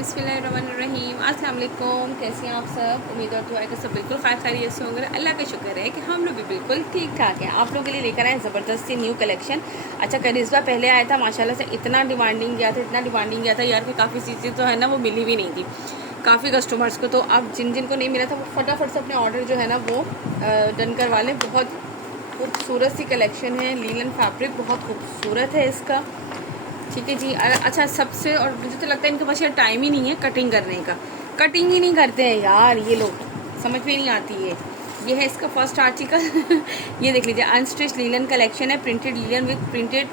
बिस्मिल्लाहिर्रहमानिर्रहीम। अस्सलाम वालेकुम। कैसे हैं आप सब? उम्मीद और दुआ है कि सब बिल्कुल खैरियत से होंगे। अल्लाह का शुक्र है कि हम लोग भी बिल्कुल ठीक ठाक हैं। आप लोगों के लिए लेकर आए ज़बरदस्त सी न्यू कलेक्शन। अच्छा, करिश्मा पहले आया था, माशाल्लाह से इतना डिमांडिंग गया था यार कि काफ़ी चीज़ें तो है ना वो मिली भी नहीं थी काफ़ी कस्टमर्स को। तो अब जिन जिन को नहीं मिला था वो फटाफट से अपने ऑर्डर जो है ना वो डन करवा लें। बहुत खूबसूरत सी कलेक्शन है। लीलन फैब्रिक बहुत खूबसूरत है इसका। ठीक है जी। अच्छा, सबसे और मुझे तो लगता है इनके पास यार टाइम ही नहीं है कटिंग करने का। कटिंग ही नहीं करते हैं यार ये लोग, समझ में नहीं आती है। ये है इसका फर्स्ट आर्टिकल। ये देख लीजिए, अनस्टिच लीलन कलेक्शन है। Printed linen with printed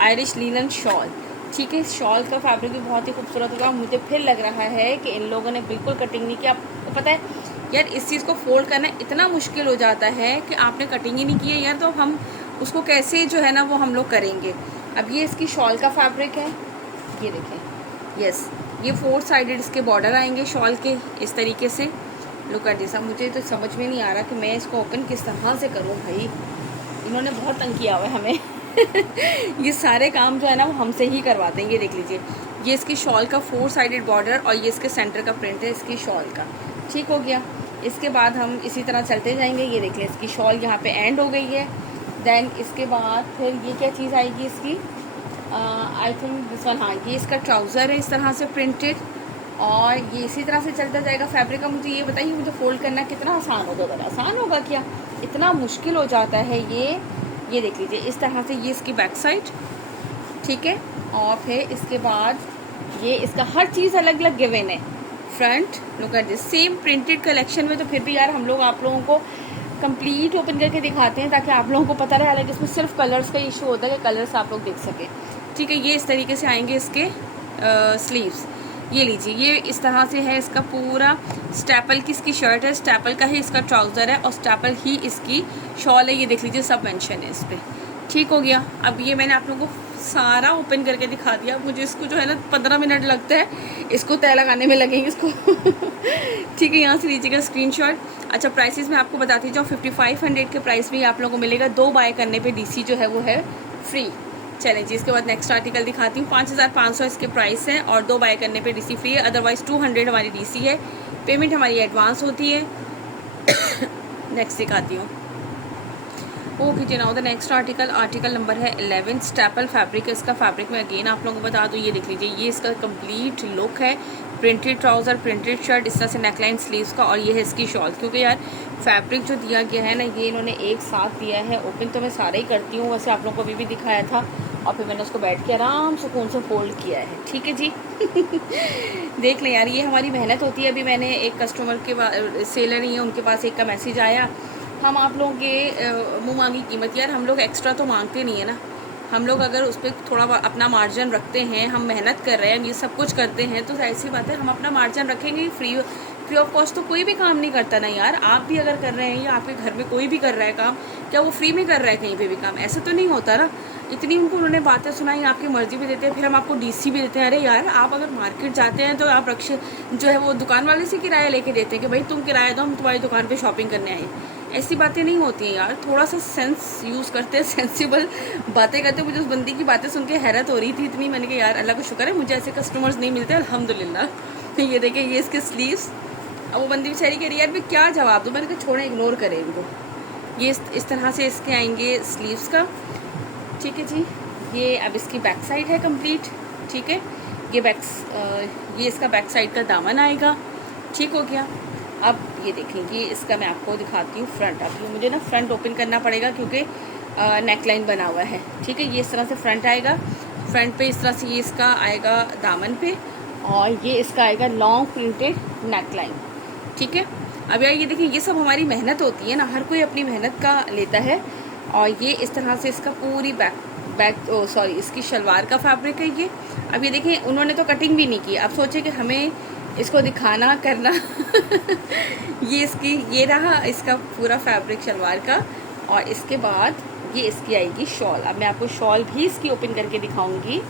Irish linen shawl. ठीक है, शॉल का फैब्रिक भी बहुत ही खूबसूरत होगा। मुझे फिर लग रहा है कि इन लोगों ने बिल्कुल कटिंग नहीं किया। आपको पता है यार, इस चीज़ को फोल्ड करना इतना मुश्किल हो जाता है कि आपने कटिंग ही नहीं की है यार, तो हम उसको कैसे जो है ना वो हम लोग करेंगे। अब ये इसकी शॉल का फैब्रिक है, ये देखें। यस, ये 4 साइडेड इसके बॉर्डर आएंगे शॉल के इस तरीके से। Look at this. मुझे तो समझ में नहीं आ रहा कि मैं इसको ओपन किस तरह से करूं भाई। इन्होंने बहुत तंग किया हुआ है हमें। ये सारे काम जो है ना वो हमसे ही करवाते हैं। ये देख लीजिए, ये इसकी शॉल का 4 साइडेड बॉर्डर और ये इसके सेंटर का प्रिंट है इसकी शॉल का। ठीक हो गया। इसके बाद हम इसी तरह चलते जाएंगे। ये देख लें, इसकी शॉल यहाँ पे एंड हो गई है। देन इसके बाद फिर ये क्या चीज़ आएगी इसकी, आई थिंक दिस वन। हाँ, ये इसका ट्राउज़र है इस तरह से प्रिंटेड, और ये इसी तरह से चलता जाएगा फैब्रिक का। मुझे ये बताइए, मुझे फोल्ड करना कितना आसान होगा? अगर आसान होगा क्या, इतना मुश्किल हो जाता है ये देख लीजिए इस तरह से। ये इसकी बैक साइड, ठीक है। और फिर इसके बाद ये इसका हर चीज़ अलग अलग गिवन है। Front look at this, same printed collection में। तो फिर भी यार हम लोग आप लोगों को कंप्लीट ओपन करके दिखाते हैं ताकि आप लोगों को पता रहे। हालांकि इसमें सिर्फ कलर्स का इशू होता है कि कलर्स आप लोग देख सकें। ठीक है, ये इस तरीके से आएंगे इसके स्लीव्स। ये लीजिए, ये इस तरह से है इसका पूरा। स्टैपल की इसकी शर्ट है, स्टैपल का ही इसका ट्राउज़र है और स्टैपल ही इसकी शॉल है। ये देख लीजिए, सब मेंशन है इस पर। ठीक हो गया। अब ये मैंने आप लोगों को सारा ओपन करके दिखा दिया। मुझे इसको जो है ना 15 मिनट लगते हैं, इसको तय लगाने में लगेंगे इसको। ठीक है, यहाँ से लीजिएगा स्क्रीनशॉट। अच्छा, प्राइसेस मैं आपको बताती जाऊँ। 5500 के प्राइस में आपलोगों को मिलेगा। 2 बाय करने पे डीसी जो है वो है फ्री। चलें जी, इसके बाद नेक्स्ट आर्टिकल दिखाती हूँ। 5500 इसके प्राइस हैं और 2 बाय करने पे डीसी फ्री है। अदरवाइज़ 200 हमारी डीसी है। पेमेंट हमारी एडवांस होती है। नेक्स्ट दिखाती हूँ। ओके जी, now the next article number है 11। स्टैपल फैब्रिक है इसका। फैब्रिक में अगेन आप लोगों को बता दूँ, ये देख लीजिए, ये इसका कंप्लीट लुक है। प्रिंटेड ट्राउज़र, प्रिंटेड शर्ट, इस तरह से नेकलाइन स्लीव्स का, और ये है इसकी शॉल। क्योंकि यार फैब्रिक जो दिया गया है ना, ये इन्होंने एक साथ दिया है। ओपन तो मैं सारा ही करती हूँ, वैसे आप लोगों को अभी भी दिखाया था, और फिर मैंने उसको बैठ के आराम सुकून से फोल्ड किया है। ठीक है जी। देख लें यार, ये हमारी मेहनत होती है। अभी मैंने एक कस्टमर के सेलर ही है, उनके पास एक का मैसेज आया, हम आप लोगों के मुँह मांगी कीमत। यार हम लोग एक्स्ट्रा तो मांगते नहीं है ना। हम लोग अगर उस पर थोड़ा अपना मार्जिन रखते हैं, हम मेहनत कर रहे हैं, ये सब कुछ करते हैं, तो ऐसी बात है हम अपना मार्जिन रखेंगे। फ्री ऑफ कॉस्ट तो कोई भी काम नहीं करता ना यार। आप भी अगर कर रहे हैं या आपके घर में कोई भी कर रहा है काम, क्या वो फ्री में कर रहा है कहीं पे भी काम? ऐसा तो नहीं होता ना। इतनी उनको उन्होंने बातें सुनाई, आपकी मर्जी भी देते हैं, फिर हम आपको डीसी भी देते हैं। अरे यार, आप अगर मार्केट जाते हैं तो आप रक्शे जो है वो दुकान वाले से किराया लेके देते हैं कि भाई तुम किराया दो, हम तुम्हारी दुकान पे शॉपिंग करने आए। ऐसी बातें नहीं होती हैं यार। थोड़ा सा सेंस यूज़ करते हैं, सेंसिबल बातें करते हैं। मुझे उस बंदी की बातें सुन के हैरत हो रही थी इतनी। मैंने कहा यार अल्लाह का शुक्र है मुझे ऐसे कस्टमर्स नहीं मिलते, अल्हम्दुलिल्लाह। ये देखें, ये इसके स्लीव्स। अब वो बंदी बेचारी कह रही यार मैं क्या जवाब दूँ। मैंने कहा छोड़ें, इग्नोर करें इनको। ये इस तरह से इसके आएंगे स्लीव्स का। ठीक है जी। ये अब इसकी बैक साइड है कंप्लीट। ठीक है, ये इसका बैक साइड का दामन आएगा। ठीक हो गया। अब ये देखेंगे, इसका मैं आपको दिखाती हूँ फ्रंट। अब ये मुझे ना फ्रंट ओपन करना पड़ेगा क्योंकि नेकलाइन बना हुआ है। ठीक है, ये इस तरह से फ्रंट आएगा। फ्रंट पे इस तरह से ये इसका आएगा दामन पे, और ये इसका आएगा लॉन्ग प्रिंटेड नेकलाइन। ठीक है। अब यार ये देखिए, ये सब हमारी मेहनत होती है ना, हर कोई अपनी मेहनत का लेता है। और ये इस तरह से इसका पूरी इसकी शलवार का फैब्रिक है ये। अब ये देखिए, उन्होंने तो कटिंग भी नहीं की। अब सोचे कि हमें इसको दिखाना करना। ये रहा इसका पूरा फैब्रिक शलवार का, और इसके बाद ये इसकी आएगी शॉल। अब मैं आपको शॉल भी इसकी ओपन करके दिखाऊंगी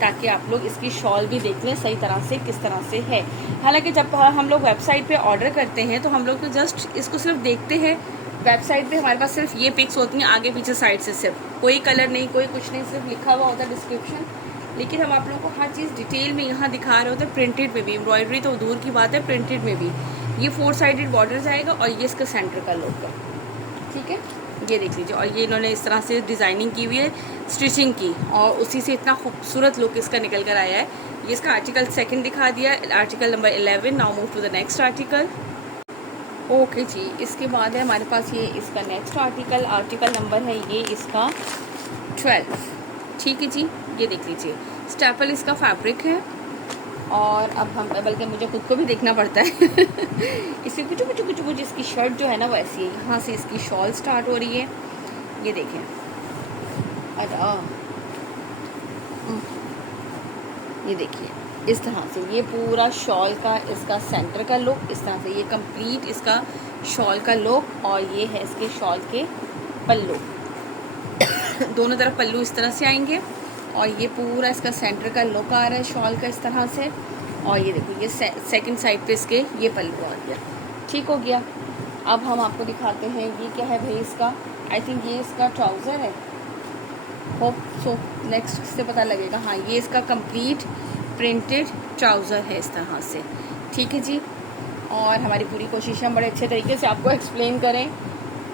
ताकि आप लोग इसकी शॉल भी देख लें सही तरह से किस तरह से है। हालांकि जब हम लोग वेबसाइट पे ऑर्डर करते हैं तो हम लोग तो जस्ट इसको सिर्फ देखते हैं। वेबसाइट पे हमारे पास सिर्फ ये पिक्स होती हैं आगे पीछे साइड से, सिर्फ कोई कलर नहीं, कोई कुछ नहीं, सिर्फ लिखा हुआ होता है डिस्क्रिप्शन। लेकिन हम आप लोगों को हर चीज़ डिटेल में यहाँ दिखा रहे होते हैं, प्रिंटेड में भी। एम्ब्रॉयडरी तो दूर की बात है, प्रिंटेड में भी। ये 4 साइडेड बॉर्डर जाएगा और ये इसका सेंटर का लुक है, ठीक है। ये देख लीजिए, और ये इन्होंने इस तरह से डिज़ाइनिंग की हुई है, स्टिचिंग की, और उसी से इतना खूबसूरत लुक इसका निकल कर आया है। ये इसका आर्टिकल 2 दिखा दिया, article number 11। Now move to the next article. Okay जी, इसके बाद है हमारे पास ये इसका नेक्स्ट आर्टिकल, आर्टिकल नंबर है ये इसका 12, ठीक है जी। ये देख लीजिए, स्टेपल इसका फैब्रिक है, और अब हम, बल्कि मुझे खुद को भी देखना पड़ता है इसमें कुछ इसकी शर्ट जो है ना वो ऐसी है, यहाँ से इसकी शॉल स्टार्ट हो रही है, ये देखें। अरे ये देखिए, इस तरह से ये पूरा शॉल का इसका सेंटर का लुक, इस तरह से ये कंप्लीट इसका शॉल का लुक, और ये है इसके शॉल के पल्लू दोनों तरफ पल्लू इस तरह से आएंगे, और ये पूरा इसका सेंटर का लुक आ रहा है शॉल का इस तरह से। और ये देखो, ये सेकंड साइड पे इसके ये पल्लू आ गया, ठीक हो गया। अब हम आपको दिखाते हैं ये क्या है भाई इसका, आई थिंक ये इसका ट्राउज़र है, होप सो, नेक्स्ट से पता लगेगा। हाँ, ये इसका कंप्लीट प्रिंटेड ट्राउज़र है इस तरह से, ठीक है जी। और हमारी पूरी कोशिश है हम बड़े अच्छे तरीके से आपको एक्सप्लेन करें।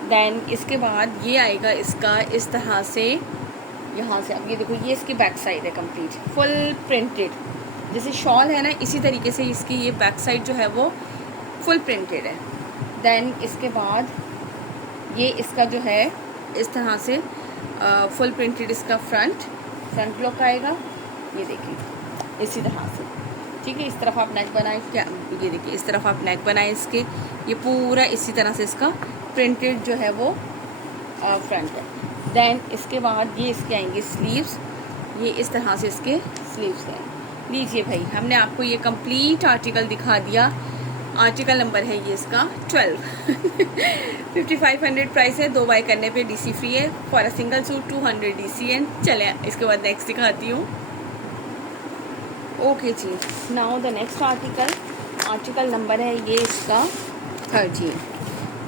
देन इसके बाद ये आएगा इसका इस तरह से यहाँ से। अब ये देखो, ये इसकी बैक साइड है कंप्लीट फुल प्रिंटेड, जैसे शॉल है ना इसी तरीके से इसकी ये बैक साइड जो है वो फुल प्रिंटेड है। देन इसके बाद ये इसका जो है इस तरह से फुल प्रिंटेड इसका फ्रंट लुक आएगा, ये देखिए इसी तरह से, ठीक है। इस तरफ आप नेक बनाए, क्या ये देखिए इस तरफ आप नेक बनाए इसके, ये पूरा इसी तरह से इसका प्रिंटेड जो है वो फ्रंट है। देन इसके बाद ये इसके आएंगे स्लीव्स, ये इस तरह से इसके स्लीव्स हैं। लीजिए भाई, हमने आपको ये कंप्लीट आर्टिकल दिखा दिया। आर्टिकल नंबर है ये इसका 12 5500 प्राइस है, 2 बाय करने पे डीसी फ्री है, for a single suit 200 DCN। चले इसके बाद नेक्स्ट दिखाती हूँ। ओके जी, now the next article number है ये इसका 13,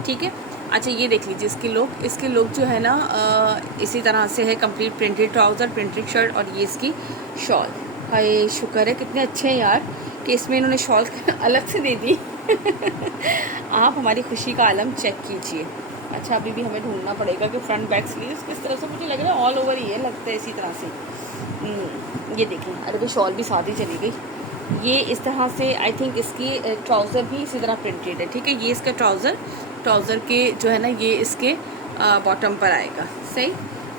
ठीक है। अच्छा, ये देख लीजिए इसकी लुक जो है ना इसी तरह से है, complete printed trouser, printed shirt, और ये इसकी शॉल। हाय शुक्र है, कितने अच्छे हैं यार कि इसमें इन्होंने शॉल अलग से दे दी आप हमारी खुशी का आलम चेक कीजिए। अच्छा, अभी भी हमें ढूंढना पड़ेगा कि फ्रंट बैक स्लीव्स किस तरह से, मुझे लग रहा है ऑल ओवर ही है, लगता है इसी तरह से। ये देखें, अरे भाई शॉल भी साथ ही चली गई। ये इस तरह से आई थिंक इसकी ट्राउज़र भी इसी तरह प्रिंटेड है, ठीक है। ये इसका ट्राउज़र के जो है ना ये इसके बॉटम पर आएगा, सही।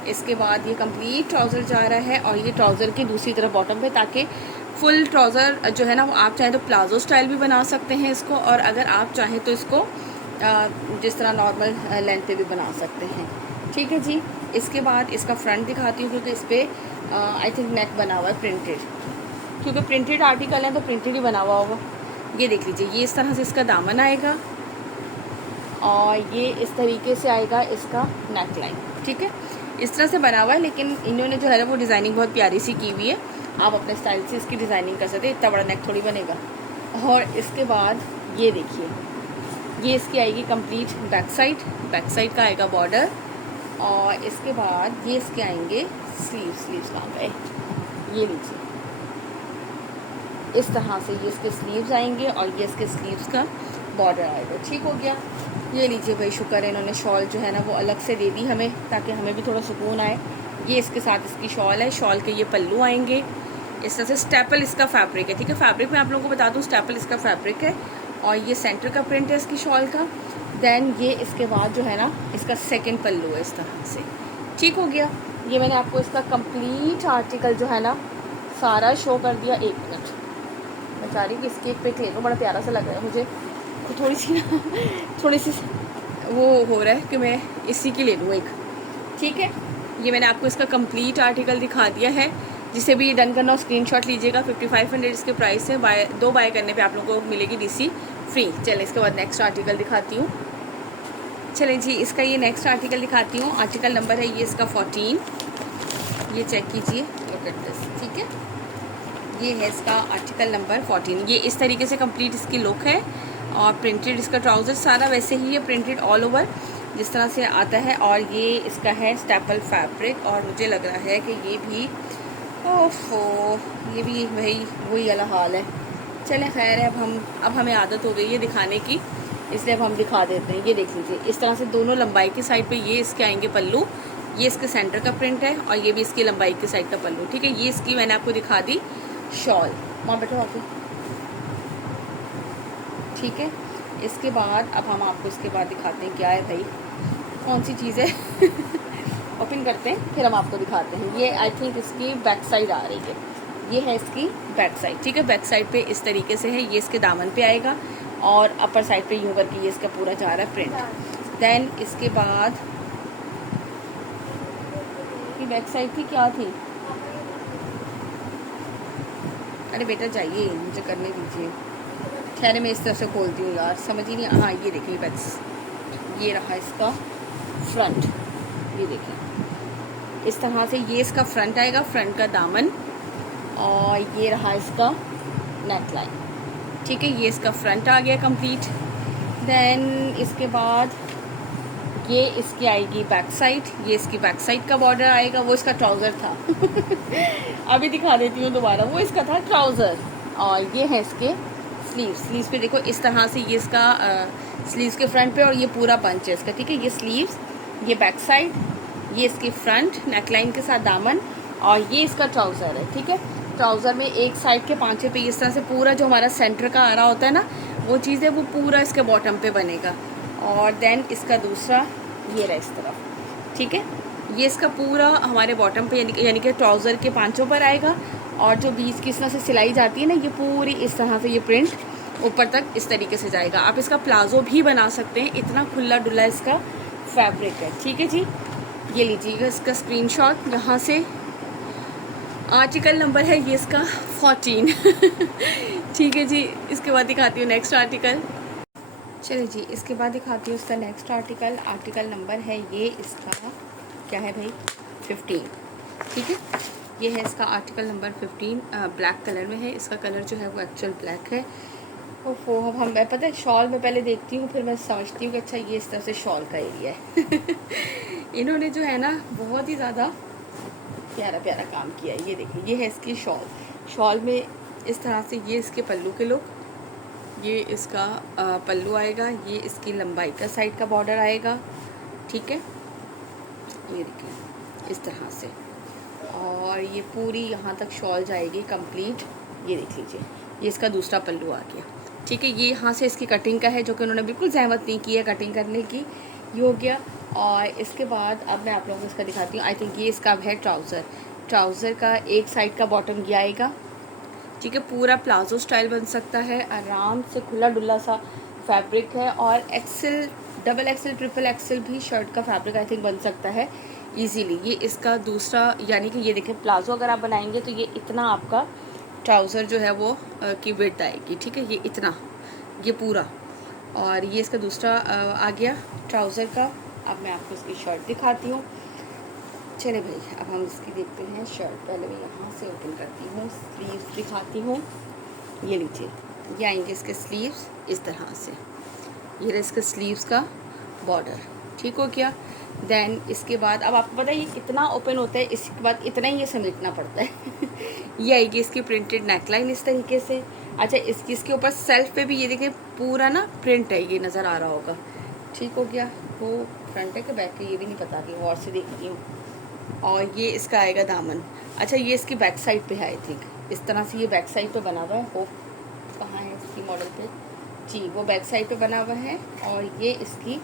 इसके बाद ये कंप्लीट ट्राउज़र जा रहा है, और ये ट्राउज़र की दूसरी तरफ बॉटम पे, ताकि फुल ट्राउज़र जो है ना वो आप चाहें तो प्लाजो स्टाइल भी बना सकते हैं इसको, और अगर आप चाहें तो इसको जिस तरह नॉर्मल लेंथ पे भी बना सकते हैं, ठीक है जी। इसके बाद इसका फ्रंट दिखाती हूँ, क्योंकि इस पर आई थिंक नेक बना हुआ है प्रिंटेड, क्योंकि प्रिंटेड आर्टिकल है तो प्रिंटेड ही बना हुआ होगा। ये देख लीजिए, ये इस तरह से इसका दामन आएगा, और ये इस तरीके से आएगा इसका नेक लाइन, ठीक है। इस तरह से बना हुआ है, लेकिन इन्होंने जो है वो डिज़ाइनिंग बहुत प्यारी सी की हुई है। आप अपने स्टाइल से इसकी डिज़ाइनिंग कर सकते हैं, इतना बड़ा नेक थोड़ी बनेगा। और इसके बाद ये देखिए, ये इसकी आएगी कंप्लीट बैक साइड का आएगा बॉर्डर, और इसके बाद ये इसके आएंगे स्लीव्स कहाँ पे, ये लीजिए इस तरह से ये इसके स्लीव्स आएंगे, और ये इसके स्लीव्स का बॉर्डर आएगा, ठीक हो गया। ये लीजिए भाई, शुक्र है इन्होंने शॉल जो है ना वो अलग से दे दी हमें, ताकि हमें भी थोड़ा सुकून आए। ये इसके साथ इसकी शॉल है, शॉल के ये पल्लू आएंगे, इस तरह से स्टेपल इसका फैब्रिक है, ठीक है। फैब्रिक मैं आप लोगों को बता दूँ, स्टेपल इसका फैब्रिक है, और ये सेंटर का प्रिंट है इसकी शॉल का। देन ये इसके बाद जो है ना इसका सेकेंड पल्लू है इस तरह से, ठीक हो गया। ये मैंने आपको इसका कंप्लीट आर्टिकल जो है ना सारा शो कर दिया। 1 मिनट, मैं चाह रही हूँ कि इसकी एक पिक ले लूँ, बड़ा प्यारा सा लग रहा है मुझे, थोड़ी सी वो हो रहा है कि मैं इसी की ले लूँ एक, ठीक है। ये मैंने आपको इसका कंप्लीट आर्टिकल दिखा दिया है। जिसे भी डन करना हो स्क्रीनशॉट लीजिएगा। 5500 इसके प्राइस है, 2 बाय करने पे आप लोगों को मिलेगी डीसी फ्री। चलें इसके बाद नेक्स्ट आर्टिकल दिखाती हूँ। चलें जी, इसका ये नेक्स्ट आर्टिकल दिखाती हूँ। आर्टिकल नंबर है ये इसका 14, ये चेक कीजिए, लुक एट दिस, ठीक है। ये है इसका आर्टिकल नंबर 14। ये इस तरीके से कंप्लीट इसकी लुक है, और प्रिंटेड इसका ट्राउज़र सारा वैसे ही है, प्रिंटेड ऑल ओवर जिस तरह से आता है। और ये इसका है स्टेपल फैब्रिक, और मुझे लग रहा है कि ये भी ओफो, ये भी वही वही वाला हाल है। चलें खैर है, अब हमें आदत हो गई है दिखाने की, इसलिए अब हम दिखा देते हैं। ये देख लीजिए, इस तरह से दोनों लंबाई की साइड पे ये इसके आएंगे पल्लू, ये इसके सेंटर का प्रिंट है और ये भी इसकी लंबाई की साइड का पल्लू। ठीक है, ये इसकी मैंने आपको दिखा दी शॉल। वहाँ बैठो आके। ठीक है, इसके बाद अब हम आपको इसके बाद दिखाते हैं क्या है भाई, कौन सी चीज़ है। ओपन करते हैं फिर हम आपको दिखाते हैं। ये आई थिंक इसकी बैक साइड आ रही है, ये है इसकी बैक साइड। ठीक है, बैक साइड पे इस तरीके से है, ये इसके दामन पे आएगा और अपर साइड पे यूँ करके ये इसका पूरा जा रहा है प्रिंट। देन इसके बाद की बैक साइड थी क्या थी, अरे बेटा जाइए मुझे करने दीजिए, ठहरे मैं इस तरह से खोलती हूँ यार, समझ ही नहीं। हाँ ये देखिए बैक, ये रहा इसका फ्रंट, ये देखिए इस तरह से ये इसका फ्रंट आएगा, फ्रंट का दामन, और ये रहा इसका नेक लाइन। ठीक है, ये इसका फ्रंट आ गया कंप्लीट। देन इसके बाद ये इसकी आएगी बैक साइड, ये इसकी बैक साइड का बॉर्डर आएगा, वो इसका ट्राउज़र था। अभी दिखा देती हूँ दोबारा, वो इसका था ट्राउज़र। और ये है इसके स्लीव्स पे देखो इस तरह से, ये इसका स्लीव्स के फ्रंट पे और ये पूरा बंच है इसका। ठीक है, ये स्लीव्स, ये बैक साइड, ये इसकी फ्रंट नेकलाइन के साथ दामन, और ये इसका ट्राउज़र है। ठीक है, ट्राउज़र में एक साइड के पांचे पे इस तरह से पूरा जो हमारा सेंटर का आ रहा होता है ना, वो चीज़ है, वो पूरा इसके बॉटम पे बनेगा। और देन इसका दूसरा ये रहा इस तरफ। ठीक है, ये इसका पूरा हमारे बॉटम पे यानी कि ट्राउज़र के पांचों पर आएगा, और जो बीच की इस तरह से सिलाई जाती है ना, ये पूरी इस तरह से ये प्रिंट ऊपर तक इस तरीके से जाएगा। आप इसका प्लाजो भी बना सकते हैं, इतना खुला डुला इसका फैब्रिक है। ठीक है जी, ये लीजिएगा इसका स्क्रीनशॉट, यहाँ से आर्टिकल नंबर है ये इसका 14। ठीक है जी, इसके बाद दिखाती हूँ नेक्स्ट आर्टिकल। चलिए जी, इसके बाद दिखाती हूँ इसका नेक्स्ट आर्टिकल। आर्टिकल नंबर है ये इसका क्या है भाई, 15। ठीक है, ये है इसका आर्टिकल नंबर 15, ब्लैक कलर में है। इसका कलर जो है वो एक्चुअल ब्लैक है। ओफो, अब हम पता है शॉल में पहले देखती हूँ, फिर मैं समझती हूँ कि अच्छा ये इस तरह से शॉल का एरिया है। इन्होंने जो है ना बहुत ही ज़्यादा प्यारा प्यारा काम किया है। ये देखिए, ये है इसकी शॉल। शॉल में इस तरह से ये इसके पल्लू के लुक, ये इसका पल्लू आएगा, ये इसकी लंबाई का साइड का बॉर्डर आएगा। ठीक है, ये देखिए इस तरह से, और ये पूरी यहाँ तक शॉल जाएगी कंप्लीट। ये देख लीजिए, ये इसका दूसरा पल्लू आ गया। ठीक है, ये यहाँ से इसकी कटिंग का है, जो कि उन्होंने बिल्कुल जहमत नहीं की है कटिंग करने की, ये हो गया। और इसके बाद अब मैं आप लोगों को इसका दिखाती हूँ। आई थिंक ये इसका है ट्राउज़र। ट्राउज़र का एक साइड का बॉटम ये आएगा। ठीक है, पूरा प्लाजो स्टाइल बन सकता है, आराम से खुला डुला सा फैब्रिक है, और XL, double XL, triple XL भी शर्ट का फैब्रिक आई थिंक बन सकता है इजीली। ये इसका दूसरा, यानी कि ये देखें प्लाजो अगर आप बनाएंगे तो ये इतना आपका ट्राउज़र जो है वो की विड्थ आएगी। ठीक है, ये इतना, ये पूरा, और ये इसका दूसरा आ गया ट्राउज़र का। अब मैं आपको इसकी शर्ट दिखाती हूँ। चले भाई, अब हम इसकी देखते हैं शर्ट। पहले मैं यहाँ से ओपन करती हूँ, स्लीव्स दिखाती हूँ। ये लीजिए, ये आएंगे इसके स्लीव्स इस तरह से, ये रहा इसके स्लीव्स का बॉर्डर। ठीक हो गया। देन इसके बाद अब आपको पता है ये कितना ओपन होता है, इसके बाद इतना ही ये समेटना पड़ता है। ये आएगी इसकी प्रिंटेड नेकलाइन इस तरीके से। अच्छा, इसके ऊपर सेल्फ पे भी ये देखिए पूरा ना प्रिंट है, ये नज़र आ रहा होगा। ठीक हो गया, वो फ्रंट है कि बैक है ये भी नहीं पता, कि और से देखती हूँ। और ये इसका आएगा दामन। अच्छा, ये इसकी बैक साइड पे है आई थिंक, इस तरह से ये बैक साइड पे बना हुआ है। हो कहाँ है इसकी मॉडल पे जी, वो बैक साइड पे बना हुआ है। और ये इसकी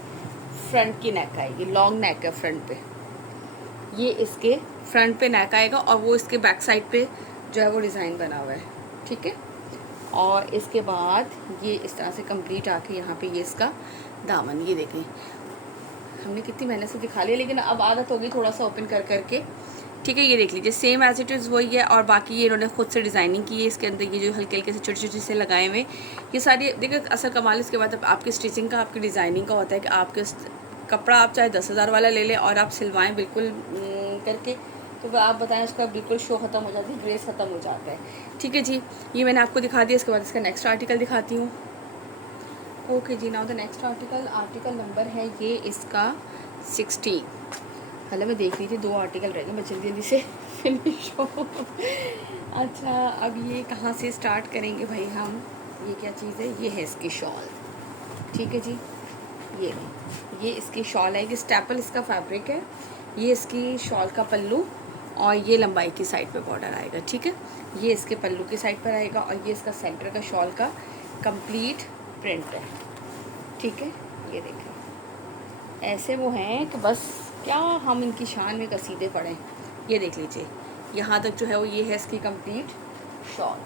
फ्रंट की नेक आएगी, लॉन्ग नेक है फ्रंट पे, ये इसके फ्रंट पे नेक आएगा, और वो इसके बैक साइड पे जो है वो डिज़ाइन बना हुआ है। ठीक है, और इसके बाद ये इस तरह से कंप्लीट आके यहाँ पे ये इसका दामन, ये देखें हमने कितनी मेहनत से दिखा लिया, लेकिन अब आदत होगी थोड़ा सा ओपन कर करके। ठीक है, ये देख लीजिए सेम एज इट इज़ वही है, और बाकी ये इन्होंने खुद से डिज़ाइनिंग की है इसके अंदर, ये जो हल्के हल्के से छोटे छोटे से लगाए हुए ये सारी। देखिए असल कमाल इसके बाद अब आपकी स्टिचिंग का, आपकी डिज़ाइनिंग का होता है कि आपके कपड़ा आप चाहे 10,000 वाला ले लें और आप सिलवाएँ बिल्कुल करके, तो आप बताएं उसका बिल्कुल शो ख़त्म हो जाती है, ग्रेस ख़त्म हो जाता है। ठीक है जी, ये मैंने आपको दिखा दिया। इसके बाद इसका नेक्स्ट आर्टिकल दिखाती हूँ। ओके जी, now the next article, article number है ये इसका 16। हालांकि मैं देख रही थी 2 आर्टिकल रह गए, मैं जल्दी जल्दी से फिनिश हो। अच्छा अब ये कहाँ से स्टार्ट करेंगे भाई हम? ये क्या चीज़ है? ये है इसकी शॉल, ठीक है जी। ये इसकी शॉल है, कि स्टेपल इसका फैब्रिक है। ये इसकी शॉल का पल्लू और ये लंबाई की साइड पे बॉर्डर आएगा, ठीक है। ये इसके पल्लू की साइड पर आएगा और ये इसका सेंटर का शॉल का कंप्लीट प्रिंट है, ठीक है। ये देखें, ऐसे वो हैं कि बस क्या हम इनकी शान में कसीदे पढ़ें। ये देख लीजिए, यहाँ तक जो है वो ये है इसकी कंप्लीट शॉल।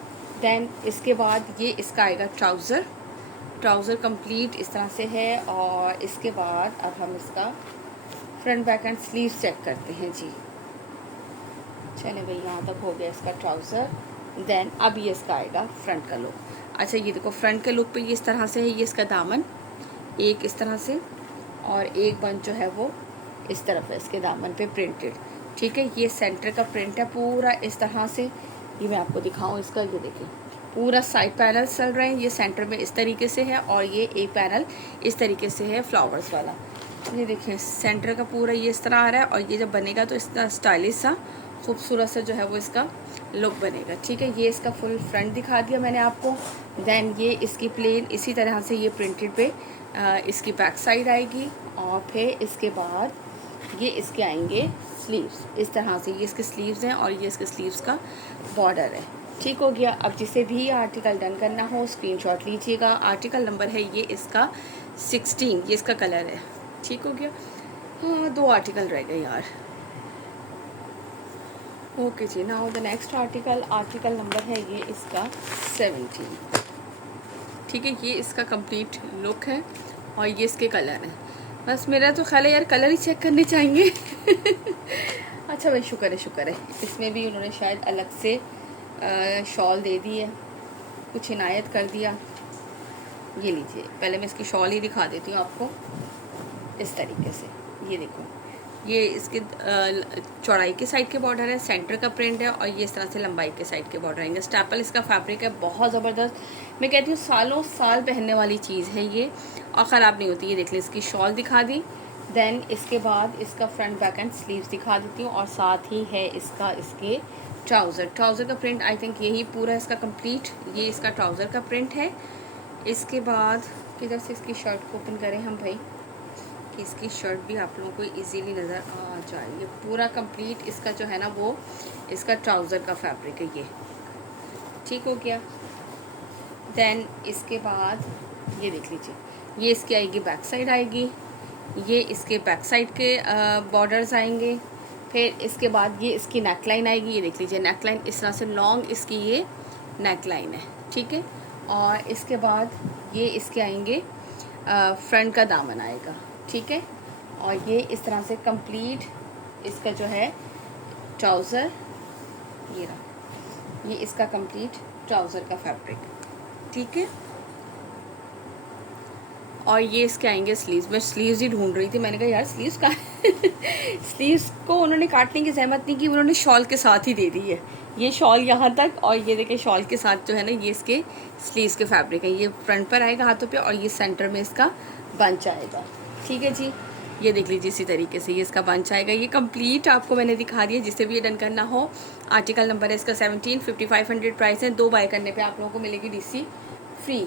देन इसके बाद ये इसका आएगा ट्राउज़र कंप्लीट इस तरह से है। और इसके बाद अब हम इसका front back and sleeve check करते हैं जी। चले भाई, यहाँ तक हो गया इसका ट्राउज़र। देन अब ये इसका आएगा फ्रंट का लुक। अच्छा ये देखो, फ्रंट के लुक पे ये इस तरह से है। ये इसका दामन एक इस तरह से और एक बंच जो है वो इस तरफ है इसके दामन पे प्रिंटेड, ठीक है। ये सेंटर का प्रिंट है पूरा इस तरह से। ये मैं आपको दिखाऊं इसका, ये देखिए पूरा साइड पैनल चल रहे हैं। ये सेंटर में इस तरीके से है और ये एक पैनल इस तरीके से है फ्लावर्स वाला। ये देखिए सेंटर का पूरा ये इस तरह आ रहा है और ये जब बनेगा तो इस तरह स्टाइलिश सा खूबसूरत सा जो है वो इसका लुक बनेगा, ठीक है। ये इसका फुल फ्रंट दिखा दिया मैंने आपको। देन ये इसकी प्लेन इसी तरह से ये प्रिंटेड पे इसकी बैक साइड आएगी। और फिर इसके बाद ये इसके आएंगे स्लीव्स इस तरह से। ये इसके स्लीव्स हैं और ये इसके स्लीव्स का बॉर्डर है, ठीक हो गया। अब जिसे भी आर्टिकल डन करना हो स्क्रीनशॉट लीजिएगा। आर्टिकल नंबर है ये इसका 16, ये इसका कलर है, ठीक हो गया। हाँ 2 आर्टिकल रह गए यार। ओके जी, now the next article number है ये इसका 17, ठीक है। ये इसका कंप्लीट लुक है और ये इसके कलर हैं। बस मेरा तो ख्याल है यार कलर ही चेक करने चाहिए। अच्छा भाई शुक्र है इसमें भी उन्होंने शायद अलग से शॉल दे दी है, कुछ इनायत कर दिया। ये लीजिए, पहले मैं इसकी शॉल ही दिखा देती हूँ आपको इस तरीके से। ये देखो, ये इसके चौड़ाई के साइड के बॉर्डर है, सेंटर का प्रिंट है और ये इस तरह से लंबाई के साइड के बॉर्डर आएंगे। स्टेपल इसका फैब्रिक है, बहुत ज़बरदस्त। मैं कहती हूँ सालों साल पहनने वाली चीज़ है ये और ख़राब नहीं होती। ये देख लीजिए, इसकी शॉल दिखा दी। देन इसके बाद इसका फ्रंट बैक एंड स्लीव्स दिखा देती हूँ और साथ ही है इसके ट्राउज़र का प्रिंट। आई थिंक यही पूरा इसका कंप्लीट ये इसका ट्राउज़र का प्रिंट है। इसके बाद किधर से इसकी शर्ट को ओपन करें हम भाई, कि इसकी शर्ट भी आप लोगों को इजीली नज़र आ जाए। ये पूरा कंप्लीट इसका जो है ना वो इसका ट्राउज़र का फैब्रिक है ये, ठीक हो गया। देन इसके बाद ये देख लीजिए, ये इसकी आएगी बैक साइड आएगी। ये इसके बैक साइड के बॉर्डर्स आएंगे। फिर इसके बाद ये इसकी नेक लाइन आएगी। ये देख लीजिए, नेक लाइन इस तरह से लॉन्ग इसकी ये नेक लाइन है, ठीक है। और इसके बाद ये इसके आएंगे फ्रंट का दामन आएगा, ठीक है। और ये इस तरह से कंप्लीट इसका जो है ट्राउज़र, ये रहा, ये इसका कंप्लीट ट्राउज़र का फैब्रिक, ठीक है। और ये इसके आएंगे स्लीव्स। मैं स्लीव्स ही ढूंढ रही थी, मैंने कहा यार स्लीव्स का स्लीव्स को उन्होंने काटने की जहमत नहीं की, उन्होंने शॉल के साथ ही दे दी है। ये शॉल यहाँ तक और ये देखिए शॉल के साथ जो है ना ये इसके स्लीव्स के फैब्रिक है। ये फ्रंट पर आएगा हाथों पे और ये सेंटर में इसका बंच आएगा, ठीक है जी। ये देख लीजिए इसी तरीके से ये इसका बंच आएगा। ये कंप्लीट आपको मैंने दिखा दिया, जिससे भी ये डन करना हो। आर्टिकल नंबर है इसका 17, 5500 प्राइस है। 2 बाय करने पे आप लोगों को मिलेगी DC फ्री।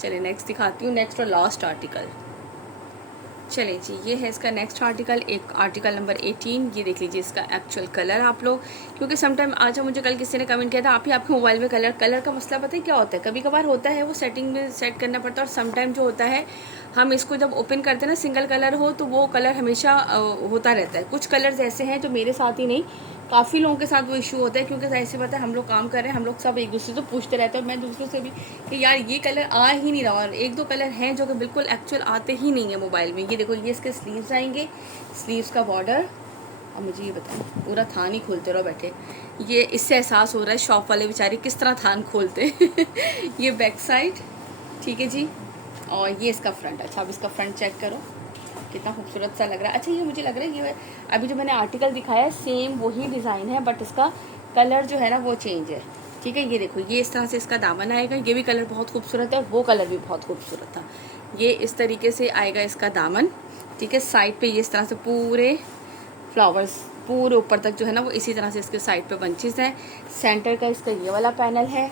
चलिए नेक्स्ट दिखाती हूँ, नेक्स्ट और लास्ट आर्टिकल। चलिए जी, ये है इसका नेक्स्ट आर्टिकल, एक आर्टिकल नंबर 18। ये देख लीजिए इसका एक्चुअल कलर आप लोग, क्योंकि समटाइम आज मुझे कल किसी ने कमेंट किया था आप ही आपके मोबाइल में कलर का मसला पता है क्या होता है, कभी कभार होता है वो सेटिंग में सेट करना पड़ता है। और समटाइम जो होता है हम इसको जब ओपन करते हैं ना सिंगल कलर हो तो वो कलर हमेशा होता रहता है। कुछ कलर्स ऐसे हैं जो मेरे साथ ही नहीं काफ़ी लोगों के साथ वो इशू होता है, क्योंकि ऐसे पता है हम लोग काम कर रहे हैं, हम लोग सब एक दूसरे से पूछते रहते हैं। मैं दूसरों से भी कि यार ये कलर आ ही नहीं रहा, और 1-2 कलर हैं जो कि बिल्कुल एक्चुअल आते ही नहीं है मोबाइल में। ये देखो ये इसके स्लीव्स आएंगे, स्लीव्स का बॉर्डर। और मुझे ये बताओ, पूरा थान ही खोलते रहो बैठे। ये इससे एहसास हो रहा है शॉप वाले बेचारे किस तरह थान खोलते ये बैक साइड, ठीक है जी। और ये इसका फ्रंट। अच्छा अब इसका फ्रंट चेक करो कितना खूबसूरत सा लग रहा है। अच्छा ये मुझे लग रहा है ये अभी जो मैंने आर्टिकल दिखाया है सेम वही डिज़ाइन है, बट इसका कलर जो है ना वो चेंज है, ठीक है। ये देखो ये इस तरह से इसका दामन आएगा। ये भी कलर बहुत खूबसूरत है, वो कलर भी बहुत खूबसूरत था। ये इस तरीके से आएगा इसका दामन ठीक है। साइड पे ये इस तरह से पूरे फ्लावर्स पूरे ऊपर तक जो है ना वो इसी तरह से इसके साइड पे बंचेस हैं। सेंटर का इसका ये वाला पैनल है,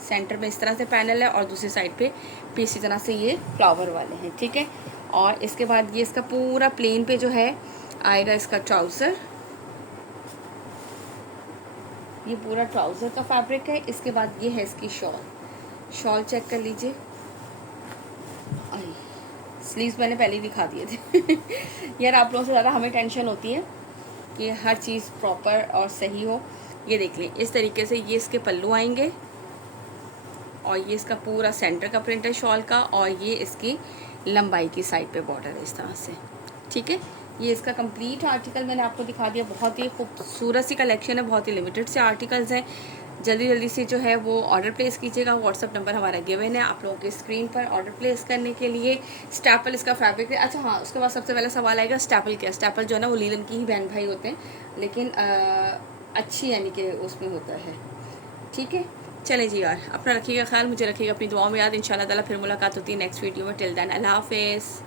सेंटर में इस तरह से पैनल है और दूसरी साइड पे भी इसी तरह से ये फ्लावर वाले हैं, ठीक है। और इसके बाद ये इसका पूरा प्लेन पे जो है आएगा इसका ट्राउज़र, ये पूरा ट्राउज़र का फैब्रिक है। इसके बाद ये है इसकी शॉल, शॉल चेक कर लीजिए। स्लीव्स मैंने पहले ही दिखा दिए थे यार आप लोगों से ज़्यादा हमें टेंशन होती है कि हर चीज़ प्रॉपर और सही हो। ये देख लें इस तरीके से ये इसके पल्लू आएंगे और ये इसका पूरा सेंटर का प्रिंट है शॉल का, और ये इसकी लंबाई की साइड पे बॉर्डर है इस तरह से, ठीक है। ये इसका कंप्लीट आर्टिकल मैंने आपको दिखा दिया। बहुत ही खूबसूरत सी कलेक्शन है, बहुत ही लिमिटेड से आर्टिकल्स हैं। जल्दी जल्दी से जो है वो ऑर्डर प्लेस कीजिएगा। व्हाट्सअप नंबर हमारा गिवन है आप लोगों के स्क्रीन पर ऑर्डर प्लेस करने के लिए। स्टैपल इसका फैब्रिक है। अच्छा हाँ, उसके बाद सबसे पहला सवाल आएगा स्टैपल क्या। स्टैपल जो है ना वो लीलन की ही बहन भाई होते हैं, लेकिन अच्छी यानी कि उसमें होता है, ठीक है। चले जी यार, अपना रखिएगा ख्याल, मुझे रखिएगा अपनी दुआओं में याद। इंशाल्लाह ताला फिर मुलाकात होती है नेक्स्ट वीडियो में। टिल देन अल्लाह हाफिज़।